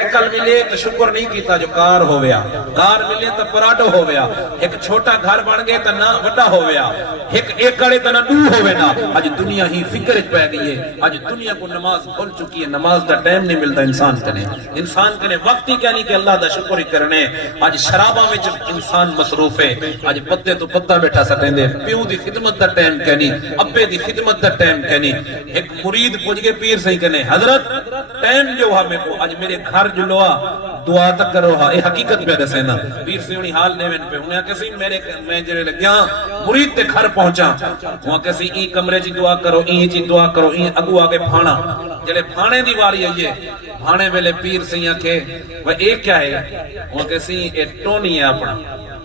Cycle ملے تو شکر نہیں کیتا جو کار ہو گیا، کار ملے تو پراٹو ہو گیا، ایک چھوٹا گھر بن گئے تو نہ وڈا ہو گیا، ایک ایکڑے تو نہ دو ہو گیا نا۔ آج دنیا ہی فکر پہ گئی ہے، آج دنیا کو نماز بھول چکی ہے، نماز دا ٹائم نہیں ملتا انسان کنے، انسان کنے وقت ہی کیا نہیں کہ اللہ دا شکر ہی کرنے۔ آج شرابہ میں انسان مصروف ہے، آج پتے تو پتہ بیٹھا سٹیں دے، پیو دی خدمت دا ٹائم کہنی، ابے دی خدمت دا ٹائم کہنی۔ ایک مرید پوچھ کے پیر سے کہنے حضرت ٹائم جو ہمیں کو آج میرے گھر جلوا دعا تک کرو ہاں، یہ حقیقت پہ دسے نا۔ پیر سے انہی حال لیوین پہ انہیں کسی میں جرے لگیا مرید تے گھر پہنچا، وہاں کسی این کمرے چی دعا کرو، این چی دعا کرو، این اگو آگے پھانا جلے پھانے دی واری آئیے، پھانے ویلے پیر سے یہاں کہ وہ ایک کیا ہے، وہاں کسی ایک ٹونی ہے اپنا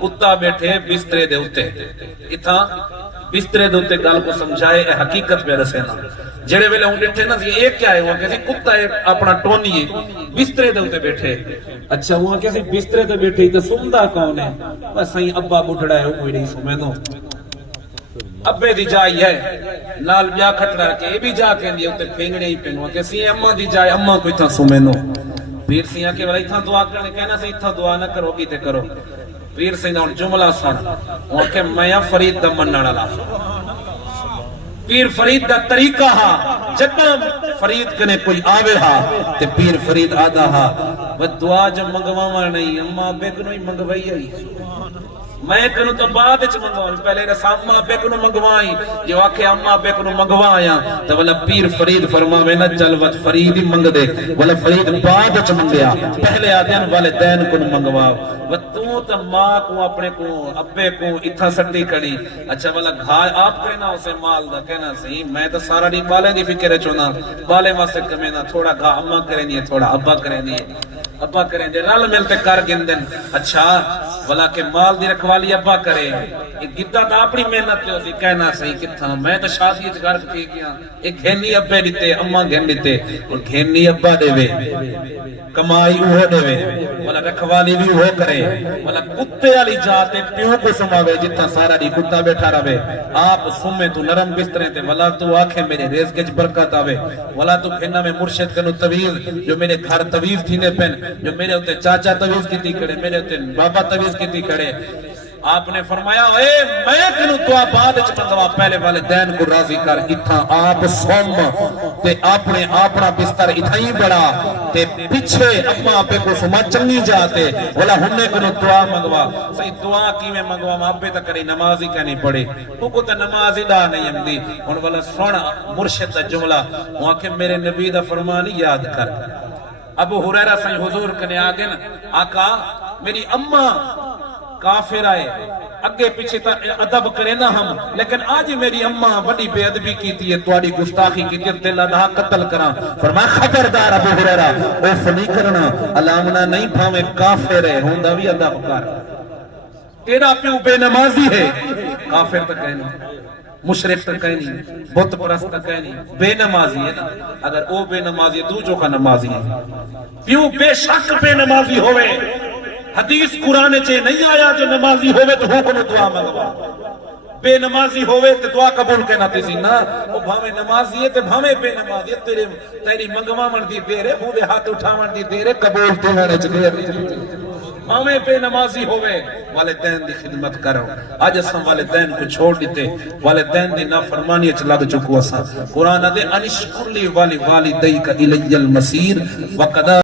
کتا بیٹھے بسترے دے ہوتے اتھا بسترے دے ہوتے گال کو سمجھائے اے حقیقت پہ رسے نا۔ جڑے ویلے ہوں ڈٹھے نا ایک کیا ہے، وہاں کسی کتا ہے اپنا ٹونی ہے بسترے دے ہوتے بیٹھے۔ اچھا وہاں کسی بسترے دے بیٹھے تو سمدہ کون ہے؟ بس سہی ابا بٹھڑا ہے وہ کوئی نہیں سمیں دو، ابے دی جائی ہے نال بیا کھٹڑا کے یہ بھی جا کے اندی ہوتے پھینگڑے ہی پہنوا کسی اممہ دی جائے اممہ کو اتھا سمیں دو۔ پیر سیاں کے والا اتھا دعا کرنے کہنا سے اتھا دعا نہ کرو گی تے کرو۔ پیر سیاں اور جملہ سن وہاں کہ میں فرید دا مننا لا، پیر فرید دا طریقہ ہا جدہ فرید کنے کوئی آوے ہا تے پیر فرید آدھا ہا وہ دعا جو منگواما نہیں اممہ بے کنو ہی منگوائی آئی، میں کنو تو بعد اچھ منگوائی، پہلے رسا اممہ بے کنو منگوائی، جو آکھے اممہ بے کنو منگوایا تو والا پیر فرید فرماوے نا جلوت فرید ہی منگ دے، والا فرید بعد اچھ منگیا، پہلے آدھین والدین کنو منگواؤ، وہ تو ماں کو اپنے کو ابے کو اتھا سٹی کڑی۔ اچھا والا گھائے آپ کرنا اسے مال دا کہنا صحیح، میں تو سارا نہیں بالے دی فکر چونا، بالے واسے کمینا تھوڑا گھا اممہ کریں دیئے تھوڑا ابا کریں دیئے، ابا کریں دے رل ملتے کر گندن۔ اچھا والا کہ مال دی رکھوالی ابا کرے، ایک گدہ تا اپنی محنت جو سی کہنا صحیح کتھا، میں تو شادی اچھ گھر کی گیا، ایک گھینی ابے دیتے اممہ گھین دیتے اور گھینی ابا دے وے کمائی اوہ دے وے والا رکھوالی بھی وہ کرے، والا کتے علی جاتے پیوں کو سماوے جتنا سارا دی کتا بیٹھا رہے، آپ سمیں تو نرم بستریں تے والا تو آنکھیں میرے رزق وچ برکت آوے، والا تو کہنا میں مرشد کنو تویز جو میرے گھر تویز تھینے پن، جو میرے ہوتے چاچا تویز کیتی کرے، میرے ہوتے بابا تویز کیتی کرے۔ آپ نے فرمایا اے میں کنو دعا بعد اچھ منگوا، پہلے والدین کو راضی کر، اتھا آپ سوم تے اپنا بستر اتھا ہی بڑا تے پچھے اپنا آپ کو سما چنگی جاتے، والا ہننے کنو دعا منگوا۔ صحیح دعا کی میں منگوا مابے تک کرے نمازی کا نہیں پڑے، وہ کو تا نمازی دا نہیں امدی، ان والا سونا مرشد دا جملہ وہاں کہ میرے نبی دا فرمانی یاد کر۔ ابو ہریرہ صحیح حضور کنے آگے نا آقا میری اممہ کافر آئے اگے پیچھے تا ادب کرے نا ہم، لیکن آج میری اممہ بڑی بے ادبی کیتی ہے، تواری گستاخی کیتی ہے، دل ادھا قتل کرا۔ فرمایا خبردار ابو ہریرہ اوف نہیں کرنا، علامنا نہیں پھاوے کافر ہے، ہوندہ بھی ادب کر، تیرا پیو بے نمازی ہے، کافر تک کہنی مشرک تک کہنی بت پرست تک کہنی بے نمازی ہے نا، اگر او بے نمازی ہے دوجو کا نمازی ہے، پیو بے شک بے نمازی ہوئے، حدیث قرآن چے نہیں آیا جو نمازی ہوئے تو حکم دعا منگوا، بے نمازی ہوئے تو دعا قبول کہنا تیسی نا، وہ بھامے نمازی ہے تو بھامے بے نمازی ہے، تیری منگوا من دی دے رہے، بھولے ہاتھ اٹھا من دی دے رہے، قبول تو ہونے چلے رہے، بھامے بے نمازی ہوئے، والدین دی خدمت کرو۔ آج اساں والدین کو چھوڑ دیتے، والدین دی نافرمانی اچھ لگ چکو اساں، قرآن دے انشکر لی والی والدیک الی المصیر وقدا